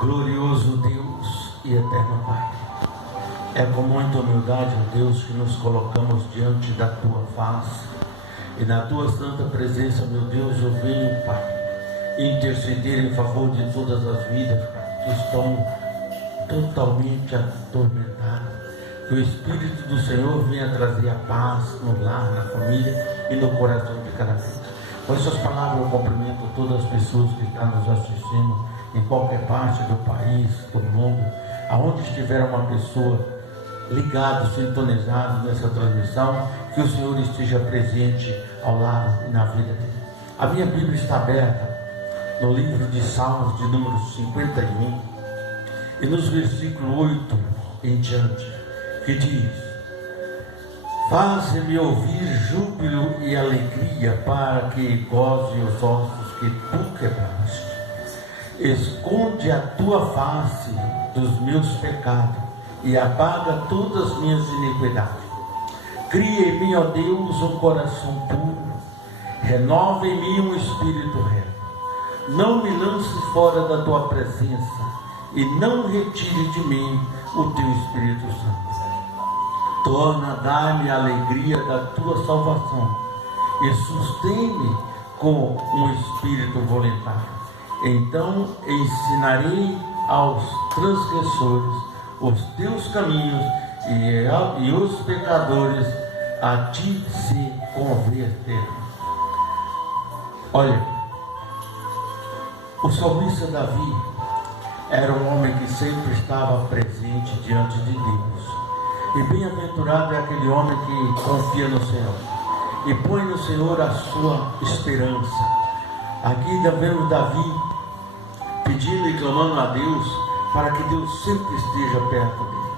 Glorioso Deus e eterno Pai, é com muita humildade, ó Deus, que nos colocamos diante da Tua face, e na Tua santa presença, meu Deus, eu venho, Pai, interceder em favor de todas as vidas, Pai, que estão totalmente atormentadas. Que o Espírito do Senhor venha trazer a paz no lar, na família e no coração de cada vida. Com essas palavras eu cumprimento todas as pessoas que estão nos assistindo em qualquer parte do país, do mundo, aonde estiver uma pessoa ligada, sintonizada nessa transmissão, que o Senhor esteja presente ao lado e na vida dele. A minha Bíblia está aberta no livro de Salmos, de número 51, e nos versículos 8 em diante, que diz: faze-me ouvir júbilo e alegria, para que goze os ossos que tu quebraste. Esconde a tua face dos meus pecados e apaga todas as minhas iniquidades. Cria em mim, ó Deus, um coração puro, renova em mim um espírito reto. Não me lances fora da tua presença e não retire de mim o teu Espírito Santo. Torna a dar-me a alegria da tua salvação e sustém-me com um espírito voluntário. Então ensinarei aos transgressores os teus caminhos, e os pecadores a ti se converterão. Olha, o salmista Davi era um homem que sempre estava presente diante de Deus. E bem-aventurado é aquele homem que confia no Senhor e põe no Senhor a sua esperança. Aqui vemos Davi pedindo e clamando a Deus para que Deus sempre esteja perto dele.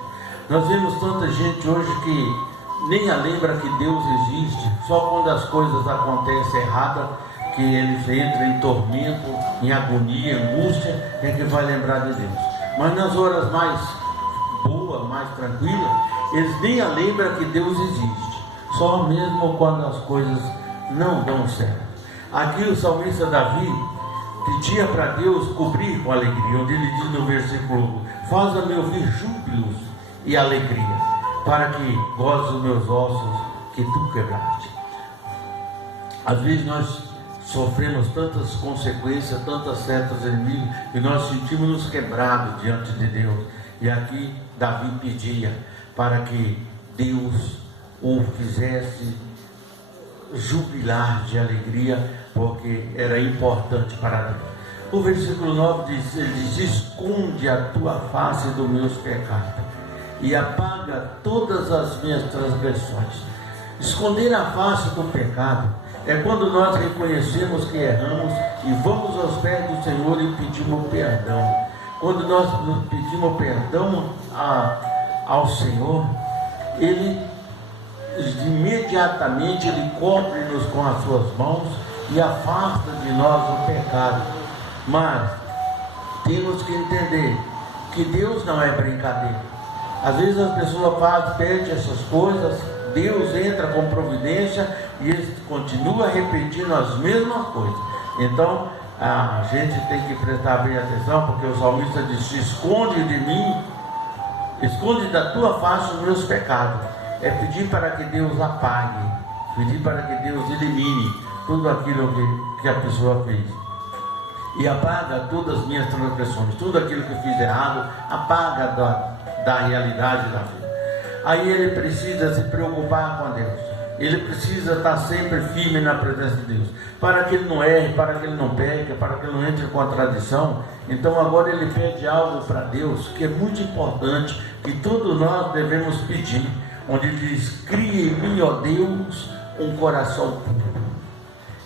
Nós vemos tanta gente hoje que nem a lembra que Deus existe, só quando as coisas acontecem erradas, que eles entram em tormento, em agonia, angústia, é que vai lembrar de Deus. Mas nas horas mais boas, mais tranquilas, eles nem a lembram que Deus existe, só mesmo quando as coisas não dão certo. Aqui o salmista Davi pedia para Deus cobrir com alegria, onde ele diz no versículo: faça-me ouvir júbilos e alegria, para que goze os meus ossos que tu quebraste. Às vezes nós sofremos tantas consequências, tantas setas inimigas, e nós sentimos-nos quebrados diante de Deus. E aqui Davi pedia para que Deus o fizesse jubilar de alegria, porque era importante para Deus. O versículo 9 diz, ele diz: esconde a tua face dos meus pecados e apaga todas as minhas transgressões. Esconder a face do pecado é quando nós reconhecemos que erramos e vamos aos pés do Senhor e pedimos perdão. Quando nós pedimos perdão ao Senhor, Ele imediatamente Ele cobre-nos com as suas mãos e afasta de nós o pecado. Mas temos que entender que Deus não é brincadeira. Às vezes as pessoas pedem essas coisas, Deus entra com providência e Ele continua repetindo as mesmas coisas. Então a gente tem que prestar bem atenção, porque o salmista diz: esconde de mim, esconde da tua face os meus pecados. É pedir para que Deus apague, pedir para que Deus elimine tudo aquilo que a pessoa fez, e apaga todas as minhas transgressões, tudo aquilo que eu fiz errado, apaga da realidade da vida. Aí ele precisa se preocupar com Deus, ele precisa estar sempre firme na presença de Deus, para que ele não erre, para que ele não peque, para que ele não entre em contradição. Então agora ele pede algo para Deus que é muito importante, que todos nós devemos pedir, onde ele diz: cria em mim, ó Deus, um coração puro,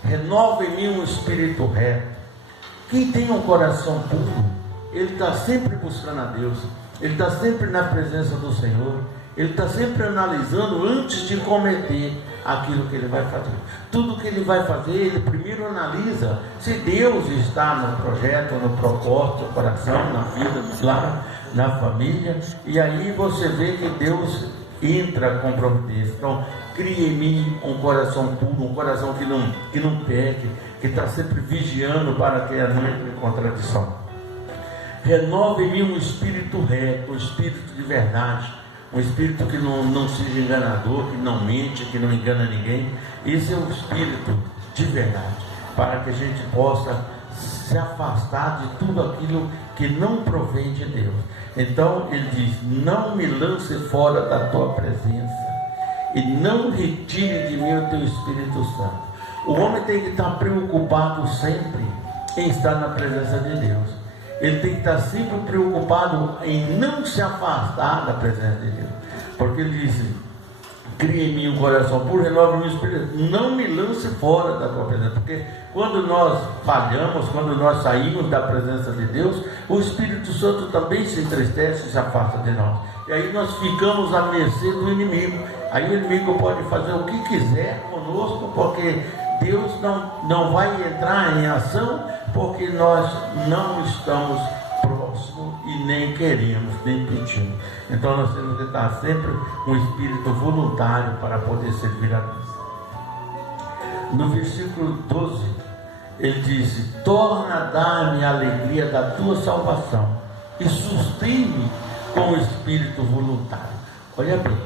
renova em mim um espírito reto. Quem tem um coração puro, ele está sempre buscando a Deus, ele está sempre na presença do Senhor, ele está sempre analisando antes de cometer aquilo que ele vai fazer. Tudo que ele vai fazer, ele primeiro analisa se Deus está no projeto, no propósito, no coração, na vida, no lar, na família. E aí você vê que Deus entra com providência. Então, cria em mim um coração puro, um coração que não peque, que está sempre vigiando para que não entre em contradição. renova em mim um espírito reto, um espírito de verdade, um espírito que não seja enganador, que não mente, que não engana ninguém. Esse é o espírito de verdade, para que a gente possa se afastar de tudo aquilo que não provém de Deus. Então ele diz: não me lance fora da tua presença, e não retire de mim o teu Espírito Santo. O homem tem que estar preocupado sempre em estar na presença de Deus. Ele tem que estar sempre preocupado em não se afastar da presença de Deus, porque ele diz: cria em mim um coração puro, renova o meu espírito, não me lance fora da tua presença. Porque quando nós falhamos, quando nós saímos da presença de Deus, o Espírito Santo também se entristece e se afasta de nós, e aí nós ficamos à mercê do inimigo. Aí o inimigo pode fazer o que quiser conosco, porque Deus não vai entrar em ação, porque nós não estamos próximos e nem queremos, nem pedimos. Então nós temos que estar sempre um espírito voluntário para poder servir a Deus. No versículo 12, ele disse: torna a dar-me a alegria da tua salvação e sustém-me com o espírito voluntário. Olha bem,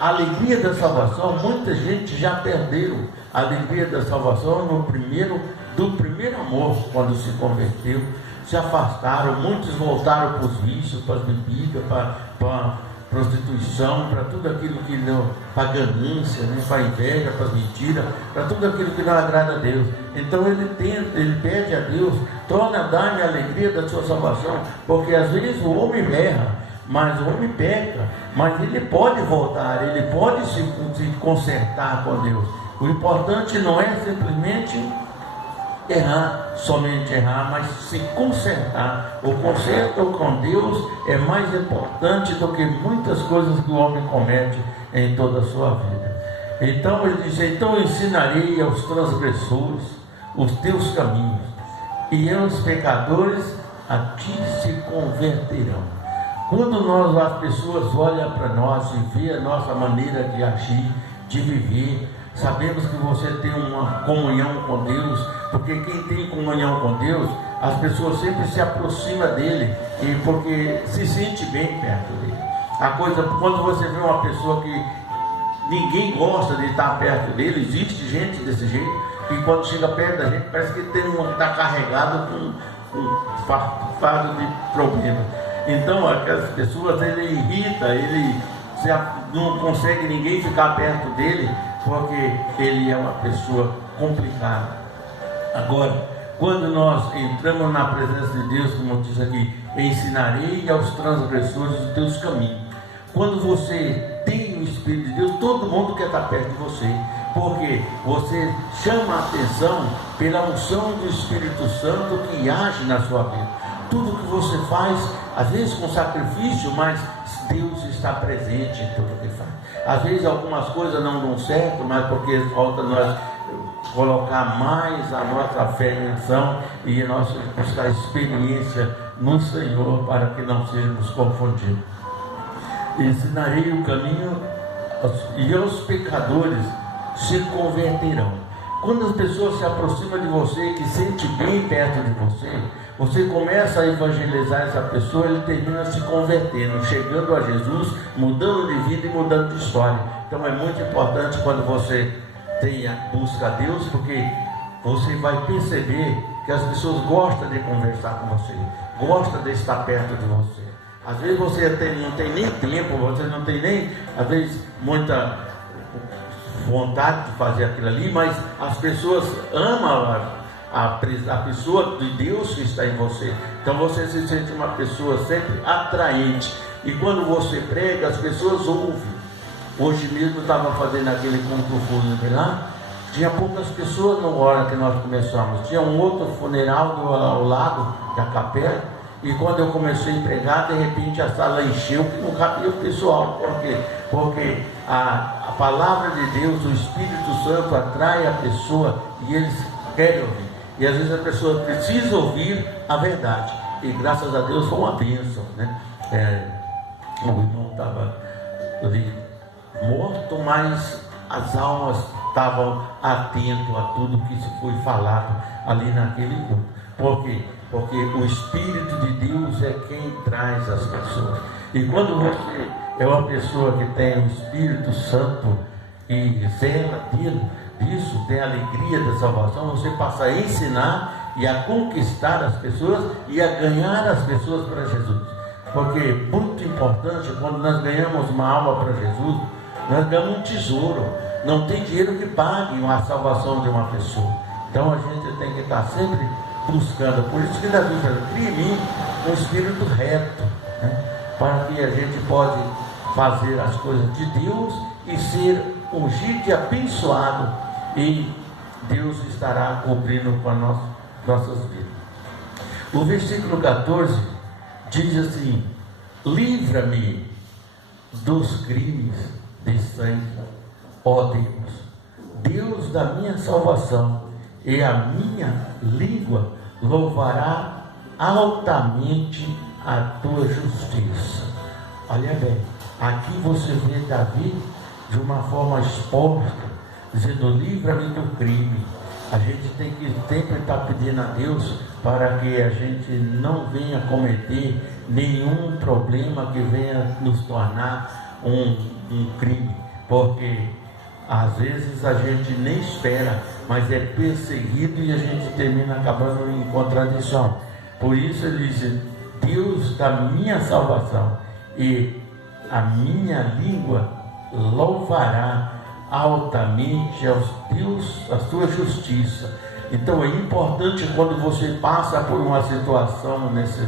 a alegria da salvação, muita gente já perdeu a alegria da salvação do primeiro amor, quando se converteu, se afastaram, muitos voltaram para os vícios, para as bebidas, para a prostituição, para tudo aquilo que não, para a ganância, né, para a inveja, para a mentira, para tudo aquilo que não agrada a Deus. Então ele pede a Deus: torna a dar-me a alegria da sua salvação, porque às vezes o homem erra, mas o homem peca, mas ele pode voltar, ele pode se consertar com Deus. O importante não é simplesmente errar, somente errar, mas se consertar. O conserto com Deus é mais importante do que muitas coisas que o homem comete em toda a sua vida. Então ele diz: então ensinarei aos transgressores os teus caminhos, e aos pecadores a ti se converterão. Quando as pessoas olham para nós e vê a nossa maneira de agir, de viver, sabemos que você tem uma comunhão com Deus, porque quem tem comunhão com Deus, as pessoas sempre se aproximam dele, e porque se sente bem perto dele. Quando você vê uma pessoa que ninguém gosta de estar perto dele, existe gente desse jeito, e quando chega perto da gente, parece que está carregado com um fardo de problemas. Então aquelas pessoas, ele irrita, não consegue ninguém ficar perto dele, porque ele é uma pessoa complicada. Agora, quando nós entramos na presença de Deus, como diz aqui: ensinarei aos transgressores os teus caminhos. Quando você tem o Espírito de Deus, todo mundo quer estar perto de você, porque você chama a atenção pela unção do Espírito Santo que age na sua vida. Tudo que você faz, às vezes com sacrifício, mas Deus está presente em tudo que faz. Às vezes algumas coisas não dão certo, mas porque falta nós colocar mais a nossa fé em ação e a nossa experiência no Senhor, para que não sejamos confundidos. Ensinarei o caminho, e aos pecadores se converterão. Quando as pessoas se aproximam de você, que sente bem perto de você, você começa a evangelizar essa pessoa, ele termina se convertendo, chegando a Jesus, mudando de vida e mudando de história. Então é muito importante quando você busca a Deus, porque você vai perceber que as pessoas gostam de conversar com você, gostam de estar perto de você. Às vezes você não tem nem tempo, você não tem nem, às vezes, muita vontade de fazer aquilo ali, mas as pessoas amam a pessoa de Deus que está em você. Então você se sente uma pessoa sempre atraente, e quando você prega, as pessoas ouvem. Hoje mesmo eu estava fazendo aquele culto fúnebre lá, tinha poucas pessoas na hora que nós começamos, tinha um outro funeral ao lado da capela, e quando eu comecei a pregar, de repente a sala encheu, que não cabia o pessoal. Por quê? Porque a palavra de Deus, o Espírito Santo atrai a pessoa, e eles querem ouvir. E às vezes a pessoa precisa ouvir a verdade, e graças a Deus foi uma bênção, né? O irmão estava ali morto, mas as almas estavam atentas a tudo que se foi falado ali naquele culto, porque porque o Espírito de Deus é quem traz as pessoas. E quando você é uma pessoa que tem o Espírito Santo e zela disso, tem a alegria da salvação, você passa a ensinar e a conquistar as pessoas e a ganhar as pessoas para Jesus. Porque é muito importante, quando nós ganhamos uma alma para Jesus, nós ganhamos um tesouro. Não tem dinheiro que pague a salvação de uma pessoa. Então a gente tem que estar sempre buscando. Por isso que Davi fala: cria em mim um espírito reto, né? Para que a gente pode fazer as coisas de Deus e ser ungido e abençoado, e Deus estará cobrindo com as nossas vidas. O versículo 14 diz assim: livra-me dos crimes de sangue, ó Deus, Deus da minha salvação, e a minha língua louvará altamente a tua justiça. Olha bem, aqui você vê Davi de uma forma exposta, dizendo: livra-me do crime. A gente tem que sempre estar pedindo a Deus para que a gente não venha cometer nenhum problema que venha nos tornar um crime, porque às vezes a gente nem espera, mas é perseguido e a gente termina acabando em contradição. Por isso ele diz: Deus da minha salvação, e a minha língua louvará altamente aos Deus a sua justiça. Então é importante, quando você passa por uma situação nesse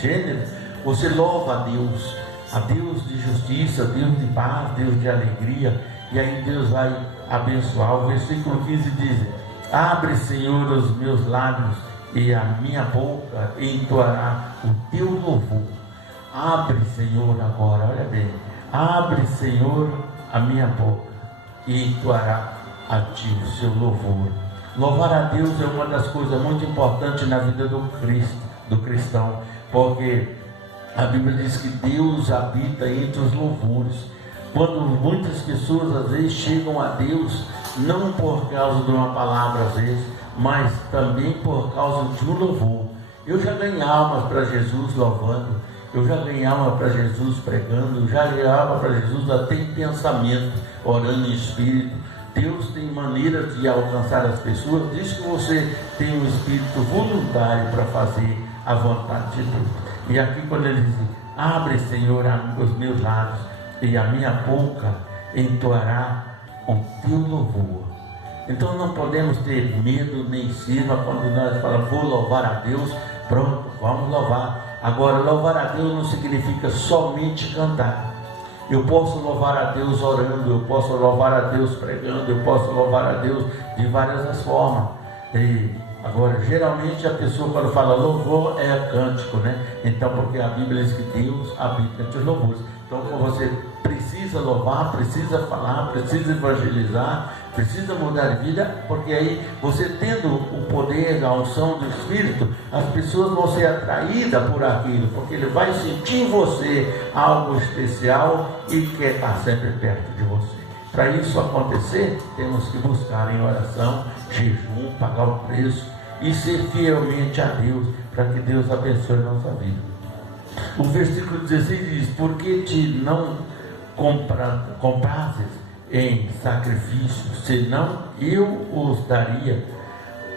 gênero, você louva a Deus de justiça, Deus de paz, Deus de alegria, e aí Deus vai abençoar. O versículo 15 diz: abre, Senhor, os meus lábios, e a minha boca entoará o teu louvor. Abre, Senhor, agora, olha bem, abre, Senhor, a minha boca, e entoará a ti o seu louvor. Louvar a Deus é uma das coisas muito importantes na vida do cristão, porque a Bíblia diz que Deus habita entre os louvores. Quando muitas pessoas às vezes chegam a Deus, não por causa de uma palavra às vezes, mas também por causa de um louvor. Eu já ganhei almas para Jesus louvando, eu já ganhei alma para Jesus pregando, eu já ganhei alma para Jesus até em pensamento, orando em espírito. Deus tem maneiras de alcançar as pessoas, diz que você tem um espírito voluntário para fazer a vontade de Deus. E aqui quando ele diz: abre, Senhor, os meus lábios, e a minha boca entoará o teu louvor. Então não podemos ter medo nem cisma quando nós falamos: vou louvar a Deus. Pronto, vamos louvar. Agora, louvar a Deus não significa somente cantar. Eu posso louvar a Deus orando, eu posso louvar a Deus pregando, eu posso louvar a Deus de várias formas. Agora, geralmente a pessoa, quando fala louvor, é cântico, né? Então, porque a Bíblia diz que Deus habita entre os louvores. Então, você precisa louvar, precisa falar, precisa evangelizar, precisa mudar de vida, porque aí você tendo o poder, a unção do Espírito, as pessoas vão ser atraídas por aquilo, porque ele vai sentir em você algo especial e quer estar sempre perto de você. Para isso acontecer, temos que buscar em oração, jejum, pagar o preço e ser fielmente a Deus, para que Deus abençoe a nossa vida. O versículo 16 diz: porque te não comprases em sacrifício, senão eu os daria.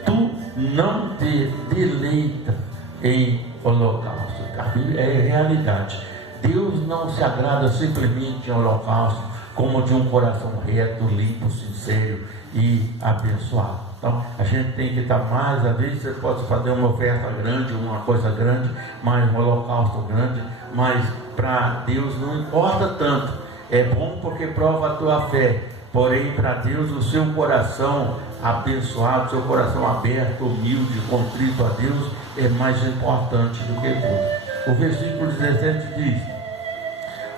Tu não te deleita em holocausto. A Bíblia é realidade. Deus não se agrada simplesmente em holocausto, como de um coração reto, limpo, sincero e abençoado. Então a gente tem que estar mais, às vezes você pode fazer uma oferta grande, uma coisa grande, mas um holocausto grande, mas para Deus não importa tanto. É bom porque prova a tua fé, porém para Deus o seu coração abençoado, seu coração aberto, humilde, contrito a Deus é mais importante do que tudo. O versículo 17 diz: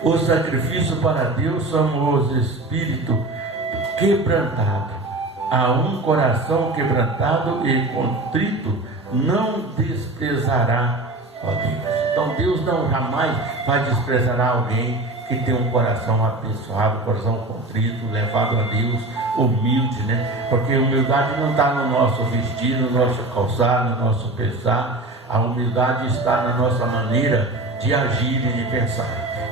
o sacrifício para Deus são os espíritos quebrantados. A um coração quebrantado e contrito não desprezará, ó Deus. Então Deus não jamais vai desprezar alguém que tem um coração abençoado, coração contrito, levado a Deus, humilde, né? Porque humildade não está no nosso vestir, no nosso calçar, no nosso pensar, A humildade está na nossa maneira de agir e de pensar.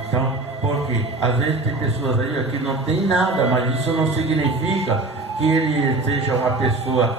Então, porque às vezes tem pessoas aí que não tem nada, mas isso não significa que ele seja uma pessoa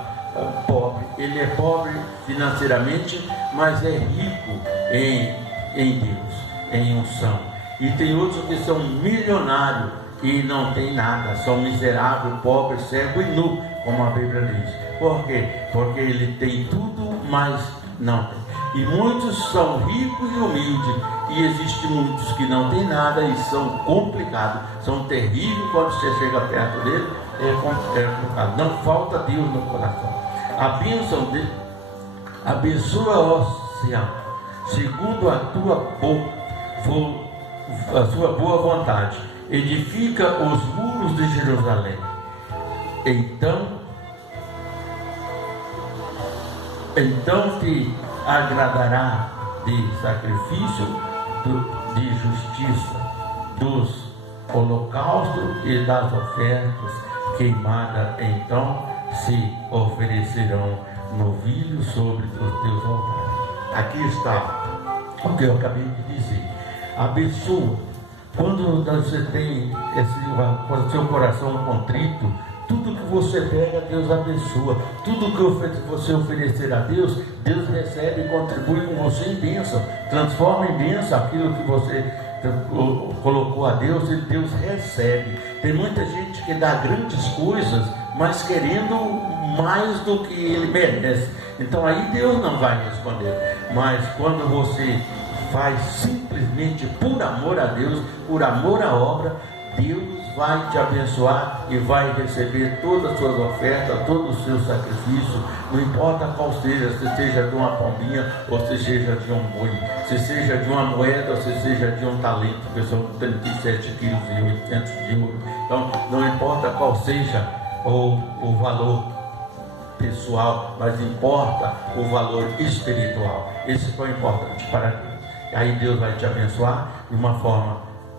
pobre. Ele é pobre financeiramente, mas é rico em Deus, em unção. E tem outros que são milionários e não tem nada, são miseráveis, pobres, cego e nu, como a Bíblia diz. Por quê? Porque ele tem tudo, mas não tem. E muitos são ricos e humildes, e existem muitos que não têm nada e são complicados, são terríveis. Quando você chega perto dele, é complicado. Não falta Deus no coração. A bênção dele abençoa, ó Sião, segundo a sua boa vontade, edifica os muros de Jerusalém. Então te agradará de sacrifício, de justiça, dos holocaustos e das ofertas queimadas. Então se oferecerão novilhos sobre os teus altares. Aqui está o que eu acabei de dizer. Abençoa. Quando você tem o seu coração contrito, tudo que você pega, Deus abençoa. Tudo que você oferecer a Deus, Deus recebe e contribui com você em bênção. Transforma em bênção aquilo que você colocou a Deus, e Deus recebe. Tem muita gente que dá grandes coisas, mas querendo mais do que ele merece. Então aí Deus não vai responder. Mas quando você faz simplesmente por amor a Deus, por amor à obra, Deus vai te abençoar e vai receber todas as suas ofertas, todo o seu sacrifício, não importa qual seja, se seja de uma pombinha ou se seja de um boi, se seja de uma moeda ou se seja de um talento, que são 37 quilos e 800 de ouro. Então não importa qual seja o valor pessoal, mas importa o valor espiritual. Esse foi importante para Deus. Aí Deus vai te abençoar de uma forma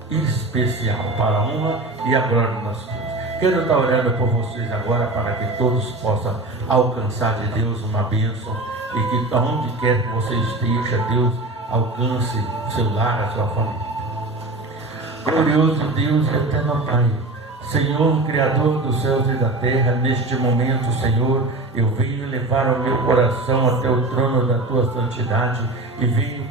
especial, para a honra e a glória do nosso Deus. Quero estar orando por vocês agora, para que todos possam alcançar de Deus uma bênção, e que onde quer que você esteja, Deus alcance o seu lar, a sua família. Glorioso Deus e eterno Pai, Senhor, Criador dos céus e da terra, neste momento, Senhor, eu venho levar o meu coração até o trono da Tua santidade, e venho,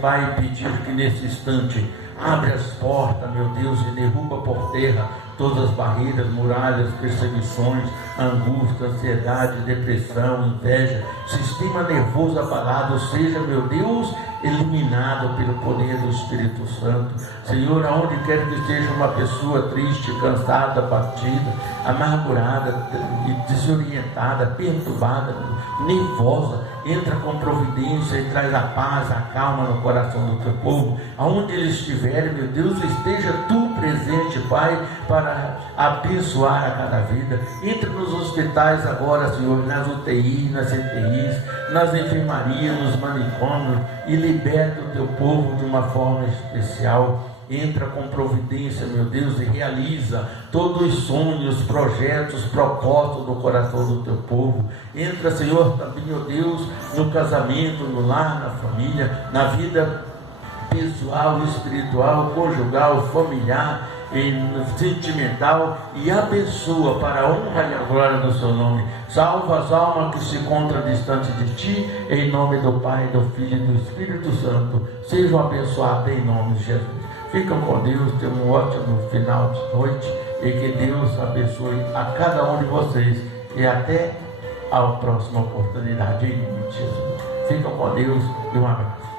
Pai, pedir que nesse instante abre as portas, meu Deus, e derruba por terra todas as barreiras, muralhas, perseguições, angústia, ansiedade, depressão, inveja, sistema nervoso abalado, seja, meu Deus, eliminado pelo poder do Espírito Santo. Senhor, aonde quer que esteja uma pessoa triste, cansada, batida, amargurada, desorientada, perturbada, nervosa, entra com providência e traz a paz, a calma no coração do teu povo. Aonde eles estiverem, meu Deus, esteja tu presente, Pai, para abençoar a cada vida. Entra nos hospitais agora, Senhor, nas UTIs, nas CTIs, nas enfermarias, nos manicômios, e liberta o teu povo de uma forma especial. Entra com providência, meu Deus, e realiza todos os sonhos, projetos, propósitos do coração do teu povo. Entra, Senhor, também, meu Deus, no casamento, no lar, na família, na vida pessoal, espiritual, conjugal, familiar, sentimental, e abençoa para a honra e a glória do seu nome. Salva as almas que se encontram distante de ti, em nome do Pai, do Filho e do Espírito Santo. Sejam abençoados em nome de Jesus. Ficam com Deus, tenham um ótimo final de noite, e que Deus abençoe a cada um de vocês, e até a próxima oportunidade em nome de Jesus. Ficam com Deus e um abraço.